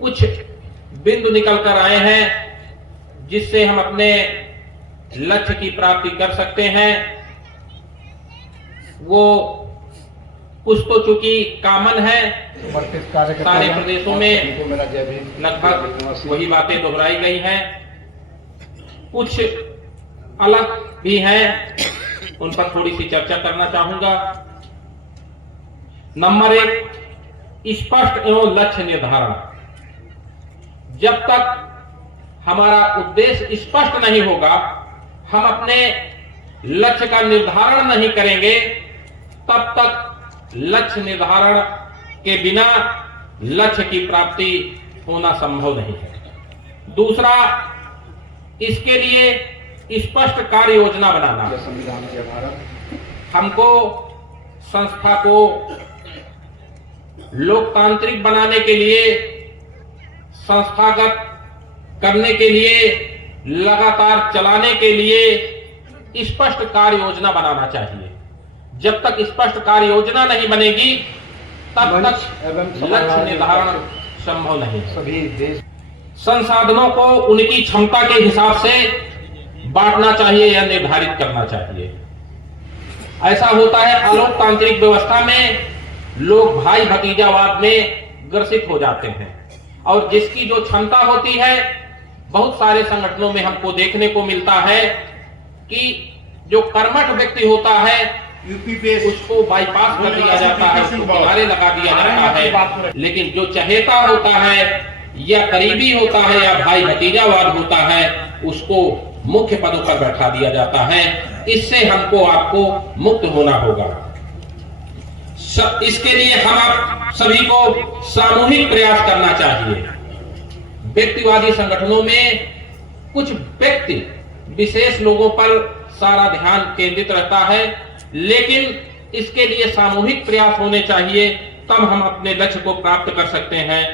कुछ बिंदु निकल कर आए हैं जिससे हम अपने लक्ष्य की प्राप्ति कर सकते हैं। वो कुछ तो चूंकि कॉमन है, सारे प्रदेशों में लगभग वही बातें दोहराई गई हैं। कुछ अलग भी हैं, उन पर थोड़ी सी चर्चा करना चाहूंगा। नंबर 1, स्पष्ट एवं लक्ष्य निर्धारण। जब तक हमारा उद्देश्य स्पष्ट नहीं होगा, हम अपने लक्ष्य का निर्धारण नहीं करेंगे, तब तक लक्ष्य निर्धारण के बिना लक्ष्य की प्राप्ति होना संभव नहीं है। दूसरा, इसके लिए स्पष्ट कार्य योजना बनाना। संविधान के आधार हमको संस्था को लोकतांत्रिक बनाने के लिए, संस्थागत करने के लिए, लगातार चलाने के लिए स्पष्ट कार्य योजना बनाना चाहिए। जब तक स्पष्ट कार्य योजना नहीं बनेगी, तब तक लक्ष्य निर्धारण संभव नहीं है। सभी देश संसाधनों को उनकी क्षमता के हिसाब से बांटना चाहिए या निर्धारित करना चाहिए। ऐसा होता है अलोकतांत्रिक व्यवस्था में लोग भाई भतीजावाद में ग्रसित हो जाते हैं, और जिसकी जो क्षमता होती है, बहुत सारे संगठनों में हमको देखने को मिलता है कि जो कर्मठ व्यक्ति होता है यूपी पे उसको बाईपास कर दिया जाता है, उसको किनारे लगा दिया जाता है। लेकिन जो चहेता होता है या करीबी होता है या भाई भतीजावाद होता है, उसको मुख्य पदों पर बैठा दिया जाता है। इससे हमको आपको मुक्त होना होगा। इसके लिए हम आप सभी को सामूहिक प्रयास करना चाहिए। व्यक्तिवादी संगठनों में कुछ व्यक्ति विशेष लोगों पर सारा ध्यान केंद्रित रहता है, लेकिन इसके लिए सामूहिक प्रयास होने चाहिए, तब हम अपने लक्ष्य को प्राप्त कर सकते हैं।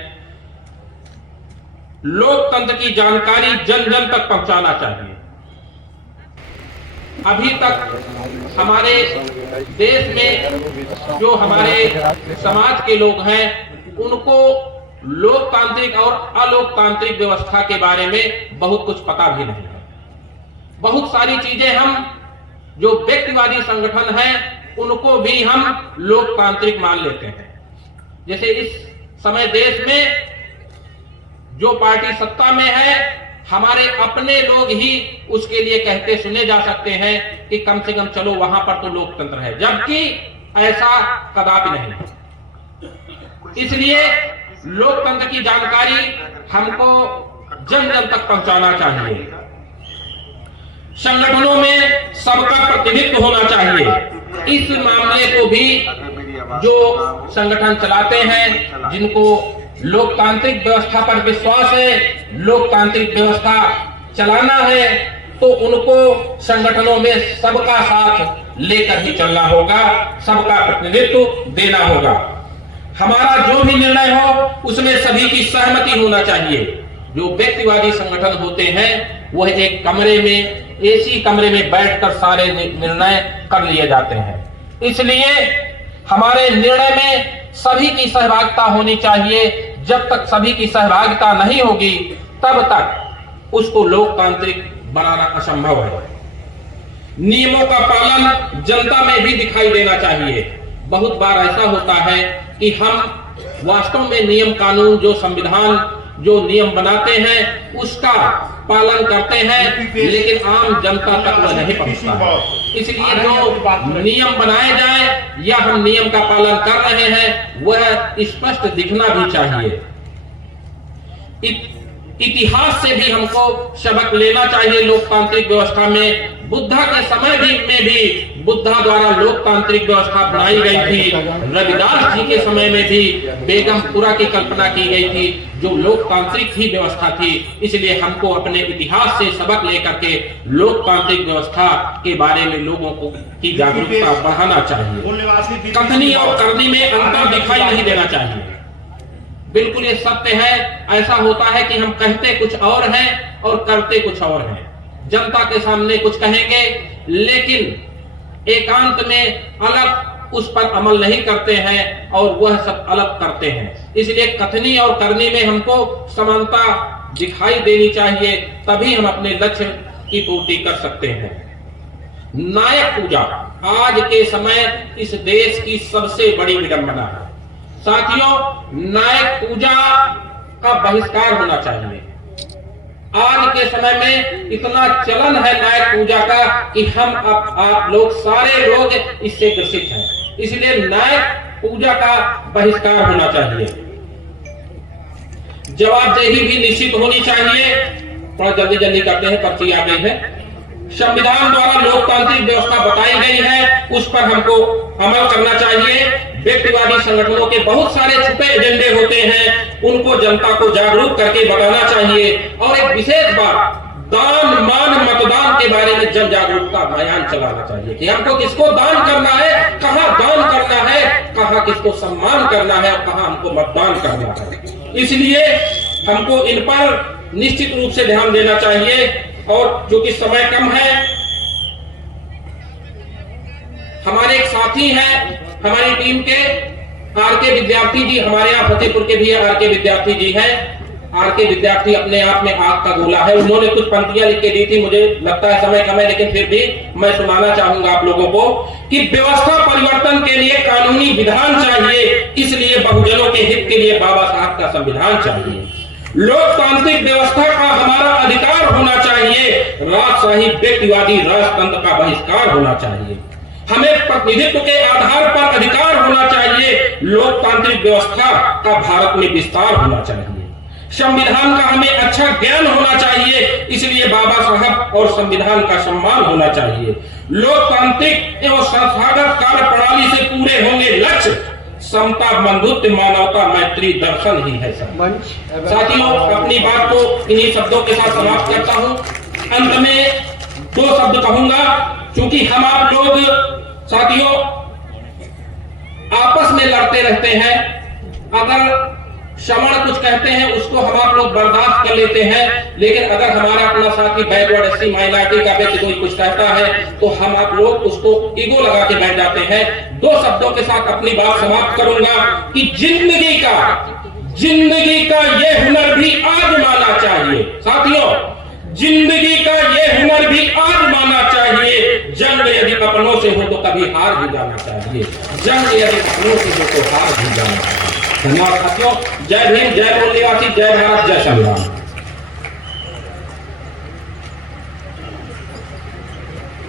लोकतंत्र की जानकारी जन जन तक पहुंचाना चाहिए। अभी तक हमारे देश में जो हमारे समाज के लोग हैं, उनको लोकतांत्रिक और अलोकतांत्रिक व्यवस्था के बारे में बहुत कुछ पता भी नहीं है। बहुत सारी चीजें हम जो व्यक्तिवादी संगठन हैं, उनको भी हम लोकतांत्रिक मान लेते हैं। जैसे इस समय देश में जो पार्टी सत्ता में है, हमारे अपने लोग ही उसके लिए कहते सुने जा सकते हैं कि कम से कम चलो वहां पर तो लोकतंत्र है, जबकि ऐसा कदापि नहीं है। इसलिए लोकतंत्र की जानकारी हमको जन जन तक पहुंचाना चाहिए। संगठनों में सबका प्रतिनिधित्व होना चाहिए। इस मामले को भी जो संगठन चलाते हैं, जिनको लोकतांत्रिक व्यवस्था पर विश्वास है, लोकतांत्रिक व्यवस्था चलाना है, तो उनको संगठनों में सबका साथ लेकर ही चलना होगा, सबका प्रतिनिधित्व देना होगा। हमारा जो भी निर्णय हो उसमें सभी की सहमति होना चाहिए। जो व्यक्तिवादी संगठन होते हैं, वह एक कमरे में, एसी कमरे में बैठकर सारे निर्णय कर लिए जाते हैं। इसलिए हमारे निर्णय में सभी की सहभागिता होनी चाहिए। जब तक सभी की सहभागिता नहीं होगी, तब तक उसको लोकतांत्रिक बनाना असंभव है। नियमों का पालन जनता में भी दिखाई देना चाहिए। बहुत बार ऐसा होता है कि हम वास्तव में नियम कानून, जो संविधान जो नियम बनाते हैं, उसका पालन करते हैं, लेकिन आम जनता तक वह नहीं पहुंचता है। इसलिए जो नियम बनाए जाए या हम नियम का पालन कर रहे हैं, वह स्पष्ट दिखना भी चाहिए। इतिहास से भी हमको सबक लेना चाहिए। लोकतांत्रिक व्यवस्था में बुद्धा के समय में भी बुद्धा द्वारा लोकतांत्रिक व्यवस्था बनाई गई थी। रविदास जी के समय में भी बेगमपुरा की कल्पना की गई थी, जो लोकतांत्रिक ही व्यवस्था थी। इसलिए हमको अपने इतिहास से सबक लेकर के लोकतांत्रिक व्यवस्था के बारे में लोगों को की जागरूकता बढ़ाना चाहिए। कथनी और करनी में अंतर दिखाई नहीं देना चाहिए। बिल्कुल ये सत्य है। ऐसा होता है कि हम कहते कुछ और हैं और करते कुछ और हैं। जनता के सामने कुछ कहेंगे, लेकिन एकांत में अलग उस पर अमल नहीं करते हैं और वह सब अलग करते हैं। इसलिए कथनी और करनी में हमको समानता दिखाई देनी चाहिए, तभी हम अपने लक्ष्य की पूर्ति कर सकते हैं। नायक पूजा आज के समय इस देश की सबसे बड़ी विडंबना है। साथियों, नायक पूजा का बहिष्कार होना चाहिए। आज के समय में इतना चलन है नायक पूजा का कि हम आप लोग सारे लोग इससे ग्रसित हैं। इसलिए नायक पूजा का बहिष्कार होना चाहिए। जवाबदेही भी निश्चित होनी चाहिए। थोड़ा जल्दी जल्दी करते हैं, पर्ची आ गई है। संविधान द्वारा लोकतांत्रिक व्यवस्था बताई गई है, उस पर हमको अमल करना चाहिए। व्यक्तिवादी संगठनों के बहुत सारे छुपे एजेंडे होते हैं, उनको जनता को जागरूक करके बताना चाहिए। और एक विशेष बात, दान मान मतदान के बारे में जन जागरूकता अभियान चलाना चाहिए कि हमको किसको दान करना है, कहाँ दान करना है, कहाँ किसको सम्मान करना है और कहाँ हमको मतदान करना है। इसलिए हमको इन पर निश्चित रूप से ध्यान देना चाहिए। और चूंकि समय कम है, हमारे एक साथी हैं हमारी टीम के आरके विद्यार्थी जी, हमारे यहाँ फतेहपुर के भी आरके विद्यार्थी जी हैं। आरके विद्यार्थी अपने आप में आग का गोला है। उन्होंने कुछ पंक्तियां लिख के दी थी, मुझे लगता है समय कम है, लेकिन फिर भी मैं सुनाना चाहूंगा आप लोगों को कि व्यवस्था परिवर्तन के लिए कानूनी विधान चाहिए, इसलिए बहुजनों के हित के लिए बाबा साहब का संविधान चाहिए। लोकतांत्रिक व्यवस्था का हमारा अधिकार होना चाहिए। राजशाही व्यक्तिवादी राजतंत्र का बहिष्कार होना चाहिए। हमें प्रतिनिधित्व के आधार पर अधिकार होना चाहिए। लोकतांत्रिक व्यवस्था का भारत में विस्तार होना चाहिए। संविधान का हमें अच्छा ज्ञान होना चाहिए, इसलिए बाबा साहब और संविधान का सम्मान होना चाहिए। लोकतांत्रिक एवं संस्थागत कार्य प्रणाली से पूरे होंगे लक्ष्य। समता, बंधुत्व, मानवता, मैत्री दर्शन ही है सब। साथियों, अपनी बात को इन्हीं शब्दों के साथ समाप्त करता हूं। अंत में 2 शब्द कहूंगा, क्योंकि हम आप लोग साथियों आपस में लड़ते रहते हैं। अगर श्रवण कुछ कहते हैं उसको हम आप लोग बर्दाश्त कर लेते हैं, लेकिन अगर हमारा अपना साथी बैकवर्ड एससी माइनॉरिटी का व्यक्ति कोई कुछ कहता है तो हम आप लोग उसको ईगो लगा के बैठ जाते हैं। 2 शब्दों के साथ अपनी बात समाप्त करूंगा कि जिंदगी का ये हुनर भी आजमाना चाहिए। साथियों, जिंदगी का ये हुनर भी आजमाना चाहिए। जंग यदि अपनों से हो तो कभी हार भी जाना चाहिए। जंग यदि अपनों से हो तो हार भी जाना चाहिए। धन्यवाद साथियों। जय भीम, जय मूल निवासी, जय भारत, जय संविधान।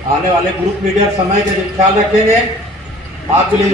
आने वाले ग्रुप लीडर समय का ख्याल रखेंगे आपके लिए।